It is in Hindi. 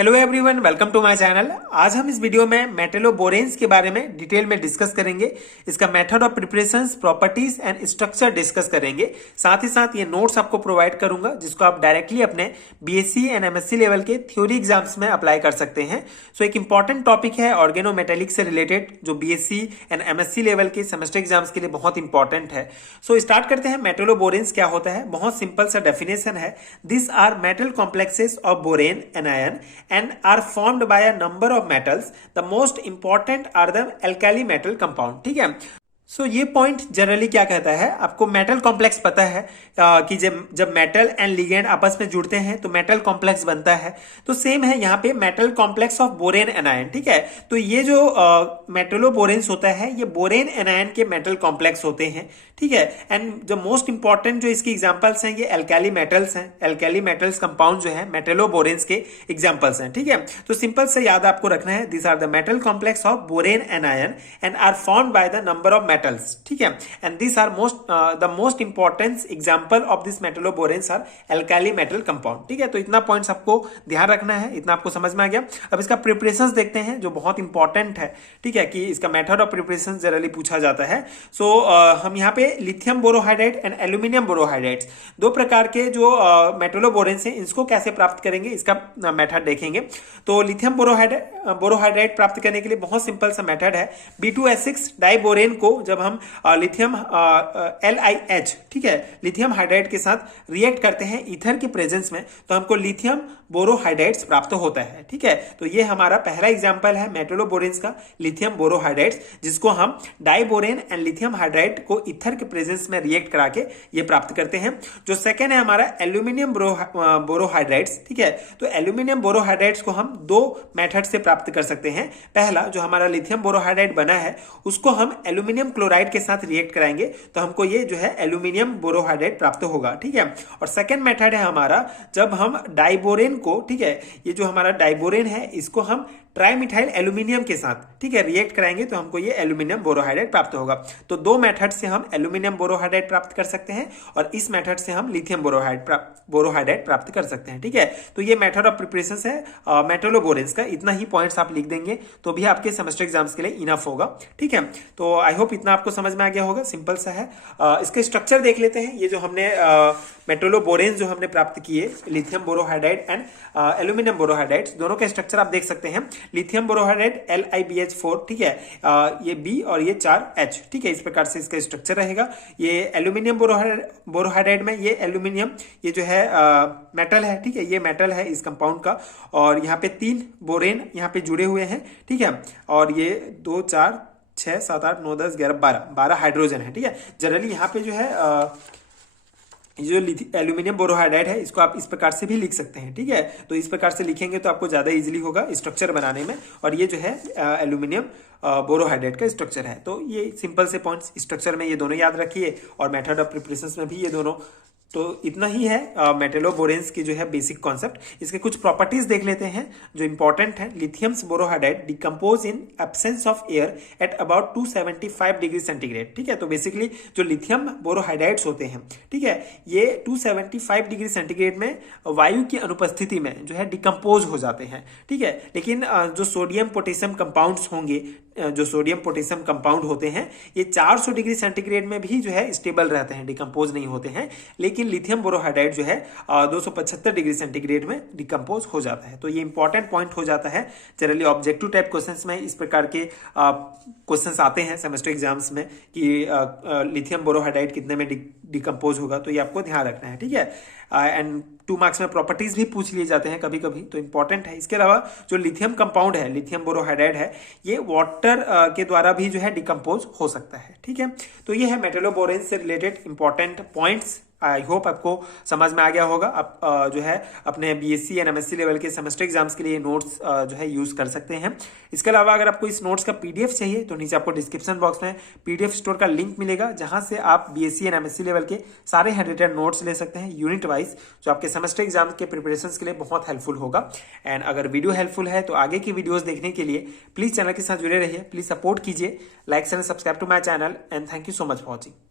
Hello everyone, welcome to my channel. आज हम इस वीडियो में मेटेलोबोरेन्स के बारे में डिटेल में डिस्कस करेंगे। इसका method of preparations, properties and structure discuss करेंगे। साथ ही साथ ये नोट्स आपको प्रोवाइड करूंगा जिसको आप डायरेक्टली अपने बीएससी एंड एमएससी लेवल के थ्योरी एग्जाम्स में अप्लाई कर सकते हैं। सो एक इंपॉर्टेंट टॉपिक है ऑर्गेनोमेटेलिक से रिलेटेड, जो बीएससी एंड एमएससी लेवल के सेमेस्टर एग्जाम्स के लिए बहुत इंपॉर्टेंट है। सो स्टार्ट करते हैं। मेटेलोबोरेन्स क्या होता है? बहुत सिंपल सा डेफिनेशन है। This are metal complexes of borane and ion and are formed by a number of metals. The most important are the alkali metal compound. ठीक है। सो ये पॉइंट जनरली क्या कहता है, आपको मेटल कॉम्प्लेक्स पता है कि जब मेटल एंड लिगेंड आपस में जुड़ते हैं तो मेटल कॉम्प्लेक्स बनता है। तो सेम है यहाँ पे metal complex of borane and ion. ठीक है। तो ये जो मेटेलोबोरेन्स होता है ये बोरेन एंड आयन के मेटल कॉम्प्लेक्स होते हैं। ठीक है। एंड जो मोस्ट इंपॉर्टेंट जो इसकी एग्जांपल्स हैं ये एल्काली मेटल्स हैं। एल्काली मेटल्स कंपाउंड जो है मेटेलोबोरेन्स के एग्जांपल्स हैं। ठीक है। तो सिंपल से याद आपको रखना है, this are the metal complex of borane and ion and are formed by the number of metals. ठीक है। And this are the most important example of this metalloboranes are alkali metal compound. ठीक है। तो इतना पॉइंट्स आपको ध्यान रखना है, इतना आपको समझ में आ गया। अब इसका प्रिपरेशंस देखते हैं जो बहुत इंपॉर्टेंट है। ठीक है, कि इसका मेथड ऑफ प्रिपरेशन जनरली पूछा जाता है। सो हम यहाँ पे लिथियम बोरोहाइड्रेट एंड एल्यूमिनियम बोरोहाइड्रेट्स, दो प्रकार के जो मेटेलोबोरेन्स हैं, इसको कैसे प्राप्त करेंगे इसका मेथड देखेंगे। तो लिथियम बोरोहाइड्रेट प्राप्त करने के लिए बहुत सिंपल सा मेथड है। B2S6 डाइबोरेन को जब हम लिथियम LiH, ठीक है, लिथियम हाइड्राइड के साथ रिएक्ट करते हैं ईथर के प्रेजेंस में, तो हमको लिथियम बोरोहाइड्रेट्स प्राप्त होता है। ठीक है। तो ये हमारा पहला एग्जांपल है मेटेलोबोरेन्स का, लिथियम बोरोहाइड्रेट्स, जिसको हम डाइबोरेन एंड लिथियम हाइड्राइड को ईथर के प्रेजेंस में रिएक्ट करा के ये प्राप्त करते हैं। जो सेकेंड है हमारा एल्यूमिनियम बोरोहाइड्राइड्स। ठीक है। तो एल्यूमिनियम बोरोहाइड्राइड्स को हम दो मेथड से प्राप्त कर सकते हैं। पहला, जो हमारा लिथियम बोरोहाइड्राइड बना है उसको हम एल्यूमिनियम क्लोराइड के साथ रिएक्ट कराएंगे तो हमको ये जो है एल्यूमिनियम बोरोहाइड्रेट प्राप्त होगा। ठीक है। और सेकंड मेथड है हमारा, जब हम डाइबोरेन को, ठीक है, ये जो हमारा डाइबोरेन है इसको हम ट्राइमिथाइल एल्यूमिनियम के साथ, ठीक है, रिएक्ट कराएंगे तो हमको ये एल्यूमिनियम बोरोहाइड्रेट प्राप्त होगा। तो दो मेथड से हम एल्यूमिनियम बोरोहाइड्रेट प्राप्त कर सकते हैं और इस मेथड से हम लिथियम बोरोहाइड्रेट प्राप्त कर सकते हैं। ठीक है। तो ये मेथड ऑफ प्रिपरेशन है मेटेलोबोरेन्स का। इतना ही पॉइंट्स आप लिख देंगे तो भी आपके सेमेस्टर एग्जाम्स के लिए इनफ होगा। ठीक है। तो आई होप इतना आपको समझ में आ गया होगा, सिंपल सा है। इसके स्ट्रक्चर देख लेते हैं। ये जो हमने मेटेलोबोरेन्स जो हमने प्राप्त किए, lithium borohydrate and aluminium borohydrate, दोनों के स्ट्रक्चर आप देख सकते हैं। लिथियम बोरोहाइड्रेट LiBH4, ठीक है, ये B और ये 4H। ठीक है। इस प्रकार से इसका स्ट्रक्चर रहेगा। ये एल्यूमिनियम बोरोहाइड्रेट में ये एल्यूमिनियम, ये जो है मेटल है। ठीक है। ये मेटल है इस कंपाउंड का, और यहाँ पे 3 बोरेन यहाँ पे जुड़े हुए हैं। ठीक है। और ये 2 4 6 7 8 9 10 11 12 हाइड्रोजन है। ठीक है। जनरली यहाँ पे जो है जो एल्यूमिनियम बोरोहाइड्राइड है इसको आप इस प्रकार से भी लिख सकते हैं। ठीक है। तो इस प्रकार से लिखेंगे तो आपको ज्यादा इजीली होगा स्ट्रक्चर बनाने में। और ये जो है एल्यूमिनियम बोरोहाइड्रेट का स्ट्रक्चर है। तो ये सिंपल से पॉइंट्स स्ट्रक्चर में ये दोनों याद रखिए और मेथड ऑफ प्रिपरेशन में भी ये दोनों। तो इतना ही है मेटेलोबोरेन्स की जो है बेसिक कॉन्सेप्ट। इसके कुछ प्रॉपर्टीज देख लेते हैं जो इंपॉर्टेंट है। Lithium borohydride decompose in absence of air at about 275 degree centigrade. ठीक है। तो बेसिकली जो लिथियम बोरोहाइड्राइड्स होते हैं, ठीक है, ये 275 डिग्री सेंटीग्रेड में वायु की अनुपस्थिति में जो है डिकम्पोज हो जाते हैं। ठीक है। लेकिन जो सोडियम पोटेशियम कंपाउंड्स होंगे, जो सोडियम पोटेशियम कंपाउंड होते हैं, ये 400 डिग्री सेंटीग्रेड में भी जो है स्टेबल रहते हैं, डिकम्पोज नहीं होते हैं। लेकिन लिथियम बोरोहाइड्राइड जो है 275 डिग्री सेंटीग्रेड में डिकम्पोज हो जाता है। तो ये इंपॉर्टेंट पॉइंट हो जाता है। जनरली ऑब्जेक्टिव टाइप क्वेश्चंस में इस प्रकार के क्वेश्चंस आते हैं सेमेस्टर एग्जाम्स में कि लिथियम बोरोहाइड्राइड कितने में डिकम्पोज होगा, तो ये आपको ध्यान रखना है। ठीक है। एंड 2 मार्क्स में प्रॉपर्टीज भी पूछ लिए जाते हैं कभी कभी, तो इंपॉर्टेंट है। इसके अलावा जो लिथियम कंपाउंड है, लिथियम बोरोहाइड्राइड है, ये वाटर के द्वारा भी जो है डिकम्पोज हो सकता है। ठीक है। तो ये है मेटेलोबोरेन्स से related important points. I hope आपको समझ में आ गया होगा। आप जो है अपने बीएससी एंड एमएससी लेवल के सेमेस्टर एग्जाम्स के लिए नोट्स जो है यूज कर सकते हैं। इसके अलावा अगर आपको इस नोट्स का पीडीएफ चाहिए तो नीचे आपको डिस्क्रिप्शन बॉक्स में पीडीएफ स्टोर का लिंक मिलेगा, जहां से आप बीएससी एंड एमएससी लेवल के सारे हैंडरिटन नोट्स ले सकते हैं यूनिट वाइज, जो आपके सेमेस्टर एग्जाम के प्रिपरेशन के लिए बहुत हेल्पफुल होगा। एंड अगर वीडियो हेल्पफुल है तो आगे की वीडियोज देखने के लिए प्लीज चैनल के साथ जुड़े रहिए, प्लीज सपोर्ट कीजिए, like and subscribe to my channel, and thank you so much for watching.